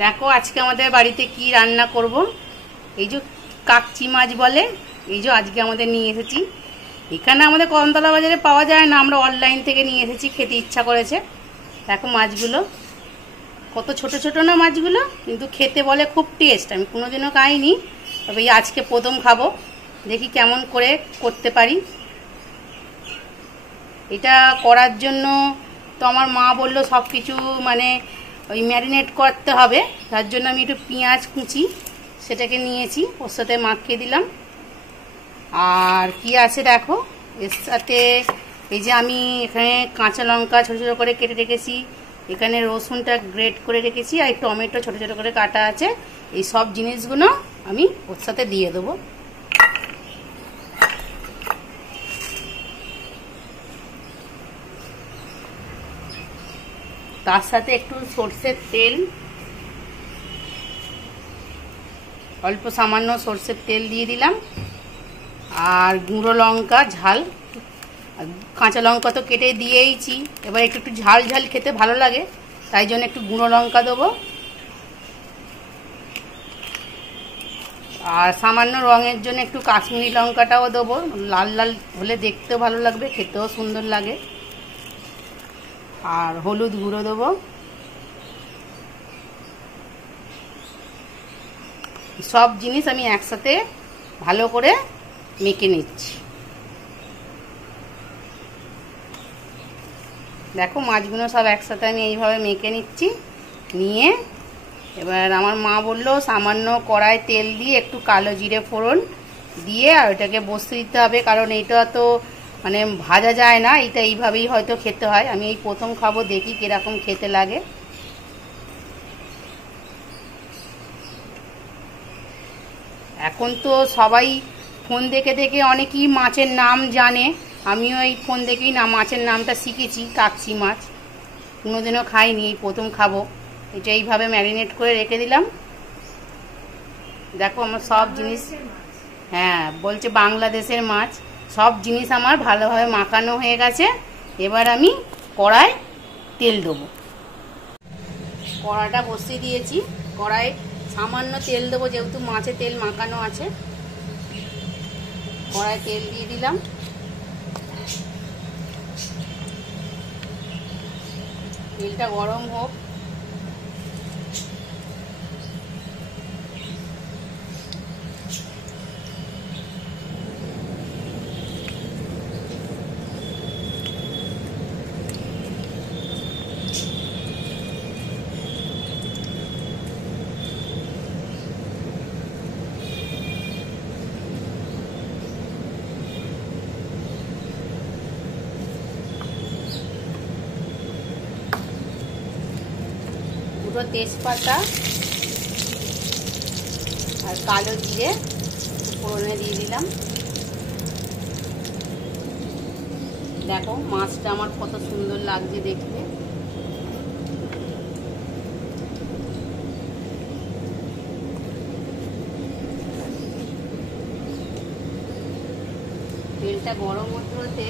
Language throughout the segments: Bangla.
দেখো আজকে আমাদের বাড়িতে কি রান্না করব। এই যে কাকচি মাছ বলে, এই যে আজকে আমাদের নিয়ে এসেছি। এখানে আমাদের কদমতলা বাজারে পাওয়া যায় না, আমরা অনলাইন থেকে নিয়ে এসেছি, খেতে ইচ্ছা করেছে। দেখো মাছগুলো কত ছোট ছোট না মাছগুলো, কিন্তু খেতে বলে খুব টেস্ট। আমি কোনোদিনও খাইনি, তবে এই আজকে প্রথম খাবো, দেখি কেমন করে করতে পারি। এটা করার জন্য তো আমার মা বললো সব কিছু মানে ওই ম্যারিনেট করতে হবে, তার জন্য আমি একটু পেঁয়াজ কুচি সেটাকে নিয়েছি, ওর সাথে মাখিয়ে দিলাম। আর কি আছে দেখো এর সাথে, এই যে আমি এখানে কাঁচা লঙ্কা ছোটো ছোটো করে কেটে রেখেছি, এখানে রসুনটা গ্রেট করে রেখেছি, আর টমেটো ছোটো ছোটো করে কাটা আছে। এই সব জিনিসগুলো আমি ওর সাথে দিয়ে দেবো। তার সাথে একটু সর্ষের তেল, অল্প সামান্য সর্ষের তেল দিয়ে দিলাম। আর গুঁড়ো লঙ্কা ঝাল, কাঁচা লঙ্কা তো কেটে দিয়েইছি, এবার একটু একটু ঝাল ঝাল খেতে ভালো লাগে, তাই জন্য একটু গুঁড়ো লঙ্কা দেবো। আর সামান্য রঙের জন্য একটু কাশ্মীরি লঙ্কাটাও দেবো, লাল লাল হলে দেখতেও ভালো লাগবে, খেতেও সুন্দর লাগে। আর হলুদ গুঁড়ো দেবো। সব জিনিস আমি একসাথে ভালো করে মেখে নিচ্ছি। দেখো মাছগুলো সব একসাথে আমি এইভাবে মেখে নিচ্ছি। নিয়ে এবার আমার মা বললো সামান্য কড়াই তেল দিয়ে একটু কালো জিরে ফোড়ন দিয়ে আর ওটাকে বসতে দিতে হবে, কারণ এইটা তো মানে ভাজা যায় না, এটা এইভাবেই হয়তো খেতে হয়। আমি এই প্রথম খাবো, দেখি কিরকম খেতে লাগে। এখন তো সবাই ফোন দেখে দেখে অনেকেই মাছের নাম জানে, আমিও এই ফোন দেখেই না মাছের নামটা শিখেছি, কাকচি মাছ। কোনোদিনও খাইনি, এই প্রথম খাবো। এটা এইভাবে ম্যারিনেট করে রেখে দিলাম। দেখো আমার সব জিনিস, হ্যাঁ বলছে বাংলাদেশের মাছ, সব জিনিস আমার ভালোভাবে মাখানো হয়ে গেছে। এবার আমি কড়াই তেল দেবো। কড়াটা বসিয়ে দিয়েছি, কড়াই সামান্য তেল দেবো, যেহেতু মাছে তেল মাখানো আছে। কড়াই তেল দিয়ে দিলাম। তেলটা গরম হোক। দুটো তেজপাতা আর কালো জিরে ফোড়নে দিয়ে দিলাম। দেখো মাছটা আমার কত সুন্দর লাগছে দেখতে। তেলটা গরম হতে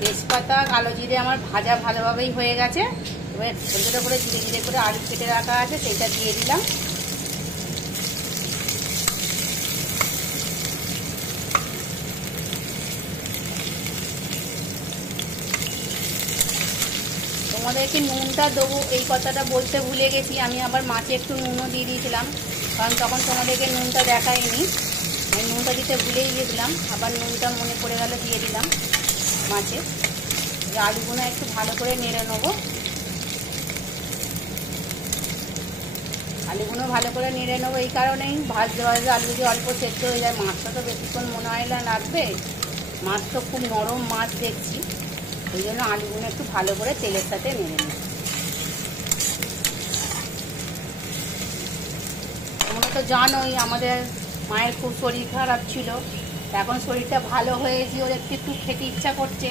তেজপাতা কালো জিরে আমার ভাজা ভালোভাবেই হয়ে গেছে। এবার ছোটো ছোটো করে ধীরে ধীরে করে আলু কেটে রাখা আছে, সেটা দিয়ে দিলাম। তোমাদেরকে নুনটা দেবো এই কথাটা বলতে ভুলে গেছি, আমি আবার মাছে একটু নুনও দিয়ে দিয়েছিলাম, কারণ তখন তোমাদেরকে নুনটা দেখাইনি, আমি নুনটা দিতে ভুলেই গেছিলাম। আবার নুনটা মনে পড়ে গেলে দিয়ে দিলাম মাছে। আলুগুলো একটু ভালো করে নেড়ে নেবো। আলুগুলো ভালো করে নেড়ে নেবো এই কারণেই, ভাজতে ভাজতে আলু যদি অল্প সেদ্ধ হয়ে যায়, মাছটা তো বেশিক্ষণ মনে হয় না লাগবে, মাছ তো খুব নরম মাছ দেখছি, ওই জন্য আলুগুলো একটু ভালো করে তেলের সাথে নেড়ে নেব। তোমরা তো জানোই আমাদের মায়ের খুব শরীর খারাপ ছিল, এখন শরীরটা ভালো হয়েছে, ওর একটু একটু খেতে ইচ্ছা করছে,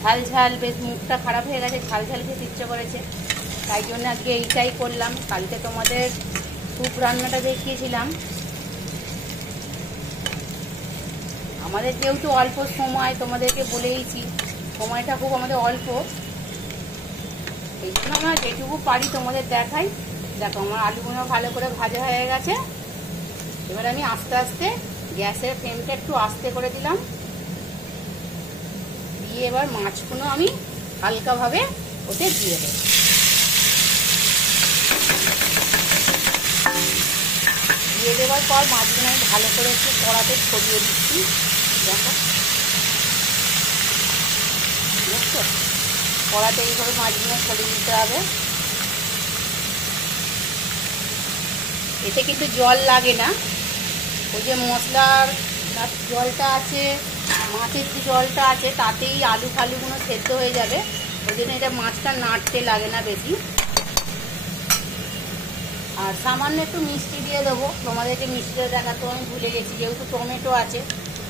ঝাল ঝাল, বেশ মুখটা খারাপ হয়ে গেছে, ঝাল ঝাল খেতে ইচ্ছা করেছে, তাই জন্য আজকে এইটাই করলাম। কালকে তোমাদের স্যুপ রান্নাটা দেখিয়েছিলাম। আমাদের যেহেতু অল্প সময়, তোমাদেরকে বলেইছি সময়টা খুব আমাদের অল্প, এই জন্য আমরা যেটুকু পারি তোমাদের দেখাই। দেখো আমার আলুগুলো ভালো করে ভাজা হয়ে গেছে। এবার আমি আস্তে আস্তে গ্যাসের ফ্লেমটা একটু আস্তে করে দিলাম, দিয়ে এবার মাছগুলো আমি হালকাভাবে ওতে দিয়ে দেব। দিয়ে দেওয়ার পর মাছগুলো আমি ভালো করে একটু কড়াতে ছড়িয়ে দিচ্ছি। দেখো দেখছো, কড়াতে এইভাবে মাছগুলো ছড়িয়ে দিতে হবে। এতে কিন্তু জল লাগে না, ওই যে মশলার জলটা আছে, মাছের যে জলটা আছে, তাতেই আলু ফালুগুলো সেদ্ধ হয়ে যাবে। ওই জন্য এটা মাছটা নাড়তে লাগে না বেশি। আর সামান্য একটু মিষ্টি দিয়ে দেবো, তোমাদেরকে মিষ্টিটা দেখাতে আমি ভুলে গেছি, যেহেতু টমেটো আছে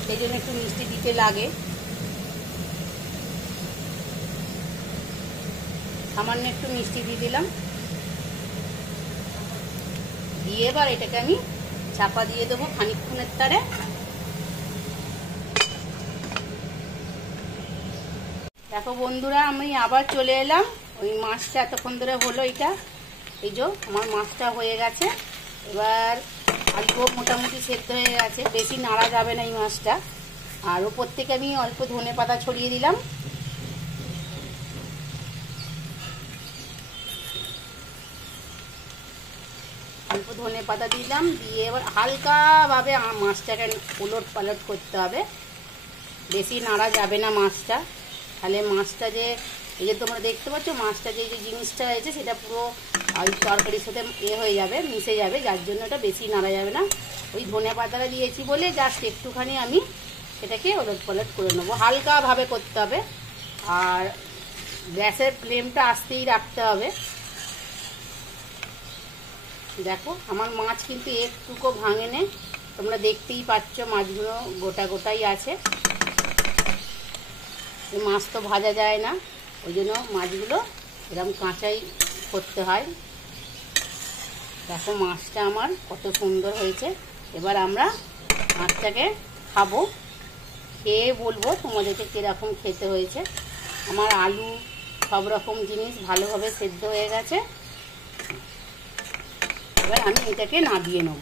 সেই জন্য একটু মিষ্টি দিতে লাগে। সামান্য একটু মিষ্টি দিয়ে দিলাম, দিয়ে এবার এটাকে আমি চাপা দিয়ে দেবো খানিকক্ষণের তারে। দেখো বন্ধুরা, আমি আবার চলে এলাম। ওই মাছটা এতক্ষণ ধরে হলো, এটা এই যে আমার মাছটা হয়ে গেছে। এবার আলুও মোটামুটি সেদ্ধ হয়ে গেছে, বেশি নাড়া যাবে না এই মাছটা। আর ওপর থেকে আমি অল্প ধনে পাতা ছড়িয়ে দিলাম। অল্প ধনে পাতা দিলাম, দিয়ে এবার হালকাভাবে মাছটাকে উলট পালট করতে হবে, বেশি নাড়া যাবে না মাছটা, তাহলে মাছটা যে এই যে তোমরা দেখতে পাচ্ছ মাছটা যে জিনিসটা হয়েছে সেটা পুরো ওই তরকারির সাথে হয়ে যাবে, মিশে যাবে, যার জন্য এটা বেশি নাড়া যাবে না। ওই ধনে পাতাটা দিয়েছি বলে জাস্ট একটুখানি আমি সেটাকে ওলট পালট করে নেবো, হালকাভাবে করতে হবে। আর গ্যাসের ফ্লেমটা আস্তেই রাখতে হবে। দেখো আমার মাছ কিন্তু একটুকু ভাঙে নেই, তোমরা দেখতেই পাচ্ছ মাছগুলো গোটা গোটাই আছে। মাছ তো ভাজা যায় না, ওই জন্য মাছগুলো এরকম কাঁচাই করতে হয়। দেখো মাছটা আমার কত সুন্দর হয়েছে। এবার আমরা মাছটাকে খাবো, খেয়ে বলবো তোমাদেরকে কীরকম খেতে হয়েছে। আমার আলু সব রকম জিনিস ভালোভাবে সেদ্ধ হয়ে গেছে। এবার আমি এটাকে নামিয়ে নেব।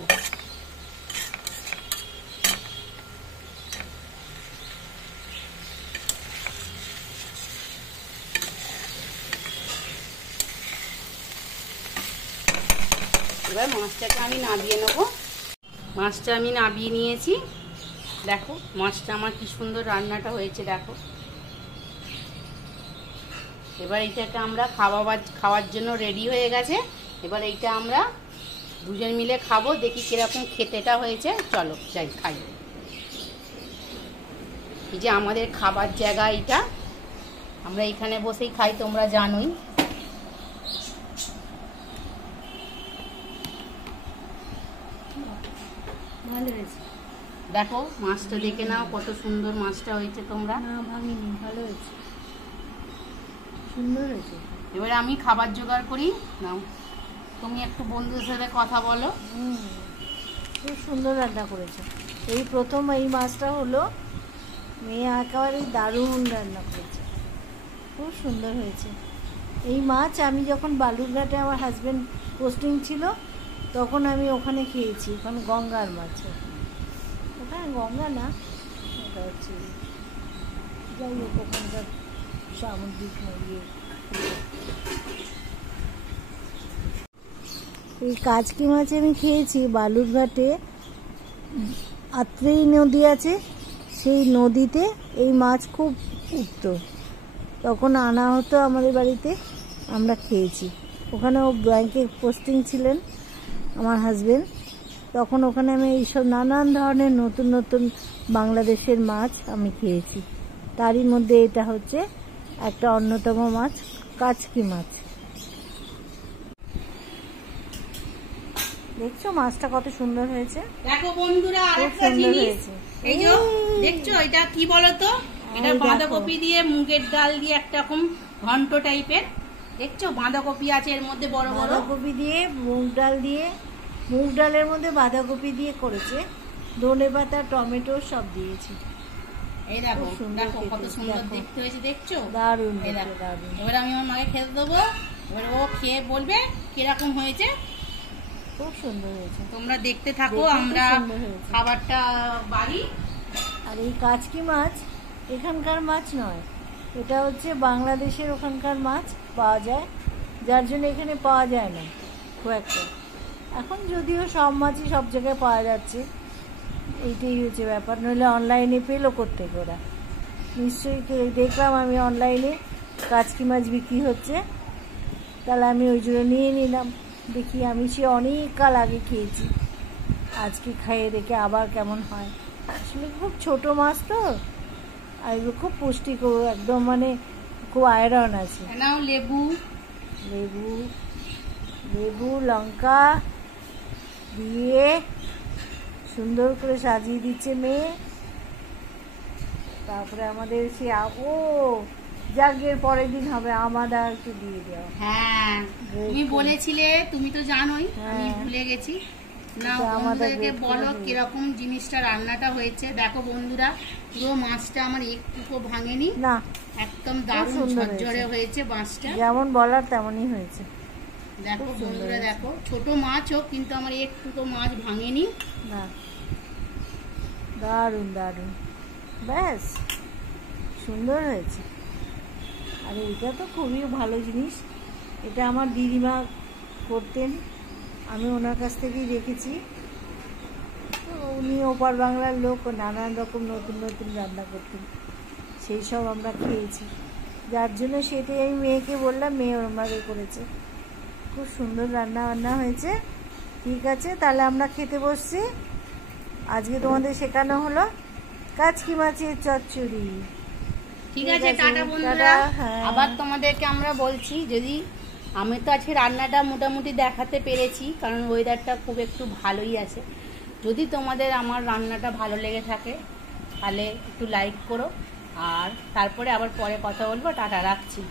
এবার মাছটাকে আমি নামিয়ে নেব। মাছটা আমি নামিয়ে নিয়েছি। দেখো মাছটা আমার কি সুন্দর রান্নাটা হয়েছে দেখো। এবার এইটাকে আমরা খাওয়ার জন্য রেডি হয়ে গেছে। এবার এইটা আমরা দুজন মিলে খাবো, দেখি কিরকম খেতেটা হয়েছে। চলো যাই খাই। এই যে আমাদের খাবার জায়গা এটা, আমরা এখানে বসেই খাই, তোমরা জানোই। ভালো হয়েছে, দেখো মাছটা দেখে নাও কত সুন্দর মাছটা হয়েছে। তোমরা না ভাঙিনি, ভালো হয়েছে, সুন্দর হয়েছে। এবারে আমি খাবার জোগাড় করি, নাও তুমি একটু বন্ধুদের সাথে কথা বলো। খুব সুন্দর রান্না করেছে। এই প্রথম এই মাছটা হলো, মেয়ে একেবারে দারুণ রান্না করেছে, খুব সুন্দর হয়েছে। এই মাছ আমি যখন বালুরঘাটে আমার হাজব্যান্ড পোস্টিং ছিল তখন আমি ওখানে খেয়েছি। ওখানে গঙ্গার মাছ, ওখানে গঙ্গা না, ওটা হচ্ছে যাই হোক ওখানকার সামুদ্রিক ইয়ে। এই কাজকি মাছ আমি খেয়েছি বালুরঘাটে। আত্রেই নদী আছে, সেই নদীতে এই মাছ খুব উঠত, তখন আনা হতো আমাদের বাড়িতে, আমরা খেয়েছি। ওখানে ও ব্যাংকে পোস্টিং ছিলেন আমার হাজবেন্ড, তখন ওখানে আমি এইসব নানান ধরনের নতুন নতুন বাংলাদেশের মাছ আমি খেয়েছি। তারই মধ্যে এটা হচ্ছে একটা অন্যতম মাছ, কাচকি মাছ। দেখছো মাছটা কত সুন্দর হয়েছে। দেখো বন্ধুরা খুব আরেকটা সুন্দর জিনিস, হয়েছে। এই যে দেখছো এটা কি বলতো, এটা এই দেখো। বাঁধাকপি দিয়ে মুগের ডাল দিয়ে একটা রকম ঘন্ট টাইপের, দেখছো বাঁধাকপি আছে এর মধ্যে বড় বড়, বাঁধাকপি দিয়ে মুগ ডাল দিয়ে, মুগ ডালের মধ্যে বাঁধাকপি দিয়ে করেছে, ধনেপাতা টমেটো সব দিয়েছি। এই দেখো খুব সুন্দর দেখো কত খেতে, সুন্দর দেখো। দেখতে হয়েছে, দেখছো দারুণ এই দেখতে, দেখো। দারুণ। এবার আমি আমার মাকে খেতে দেবো, এবার ও খেয়ে বলবে কিরকম হয়েছে। খুব সুন্দর হয়েছে। তোমরা দেখতে থাকো, দেখতে খুব আমরা সুন্দর হয়েছে। খাবারটা বাড়ি। আর এই কাচকি মাছ এখানকার মাছ নয়, এটা হচ্ছে বাংলাদেশের ওখানকার মাছ পাওয়া যায়, যার জন্য এখানে পাওয়া যায় না খুব একটা। এখন যদিও সব মাছই সব জায়গায় পাওয়া যাচ্ছে, এইটাই হচ্ছে ব্যাপার। নইলে অনলাইনে পেলো কোত্থেকে ওরা, নিশ্চয়ই দেখলাম আমি অনলাইনে কাচকি মাছ বিক্রি হচ্ছে, তাহলে আমি ওই জন্য নিয়ে নিলাম। দেখি, আমি সে অনেক কাল আগে খেয়েছি, আজকে খাইয়ে দেখে আবার কেমন হয়। আসলে খুব ছোট মাছ তো, আর এগুলো খুব পুষ্টিকর, একদম মানে খুব আয়রন আছে। নাও লেবু, লেবু, লেবু লঙ্কা দিয়ে সুন্দর করে সাজিয়ে দিচ্ছে মেয়ে। তারপরে আমাদের সে ও যাগের পরের দিন হবে আমাদের একটু দিয়ে দেওয়া। হ্যাঁ তুমি বলেছিলে, তুমি তো জানোই, আমি হ্যাঁ। ভুলে গেছি না। এটা আমাদের বন্ধুদেরকে great বলো করে কিরকম জিনিসটা রান্নাটা হয়েছে। দেখো বন্ধুরা, পুরো মাছটা আমার একটুকু ভাঙেনি, না, একদম দারুণ সুন্দর ঝরঝরে হয়েছে। হয়েছে মাছটা। যেমন বলার তেমনই হয়েছে। দেখো খুব সুন্দর বন্ধুরা, হয়েছে। দেখো ছোট মাছ হোক কিন্তু আমার একটুকু মাছ ভাঙেনি। না, দারুণ দারুণ, ব্যাস সুন্দর হয়েছে। আর এটা তো খুবই ভালো জিনিস, এটা আমার দিদিমা করতেন, আমি ওনার কাছ থেকেই দেখেছি। তো উনি ওপার বাংলার লোক, নানান রকম নতুন নতুন রান্না করতেন, সেই সব আমরা খেয়েছি, যার জন্য সেটাই আমি মেয়েকে বললাম, মেয়ে ওরমাকে করেছে। খুব সুন্দর রান্না বান্না হয়েছে। ঠিক আছে, তাহলে আমরা খেতে বসছি। আজকে তোমাদের শেখানো হলো কাচকি মাছের চচ্চড়ি। ঠিক আছে, টাটা বন্ধুরা। হ্যাঁ। আবার তোমাদেরকে আমরা বলছি, যদি আমি তো আজকে রান্নাটা মোটামুটি দেখাতে পেরেছি, কারণ ওয়েদারটা খুব একটু ভালোই আছে। যদি তোমাদের আমার রান্নাটা ভালো লেগে থাকে তাহলে একটু লাইক করো, আর তারপরে আবার পরে কথা বলবো। টাটা, রাখছি।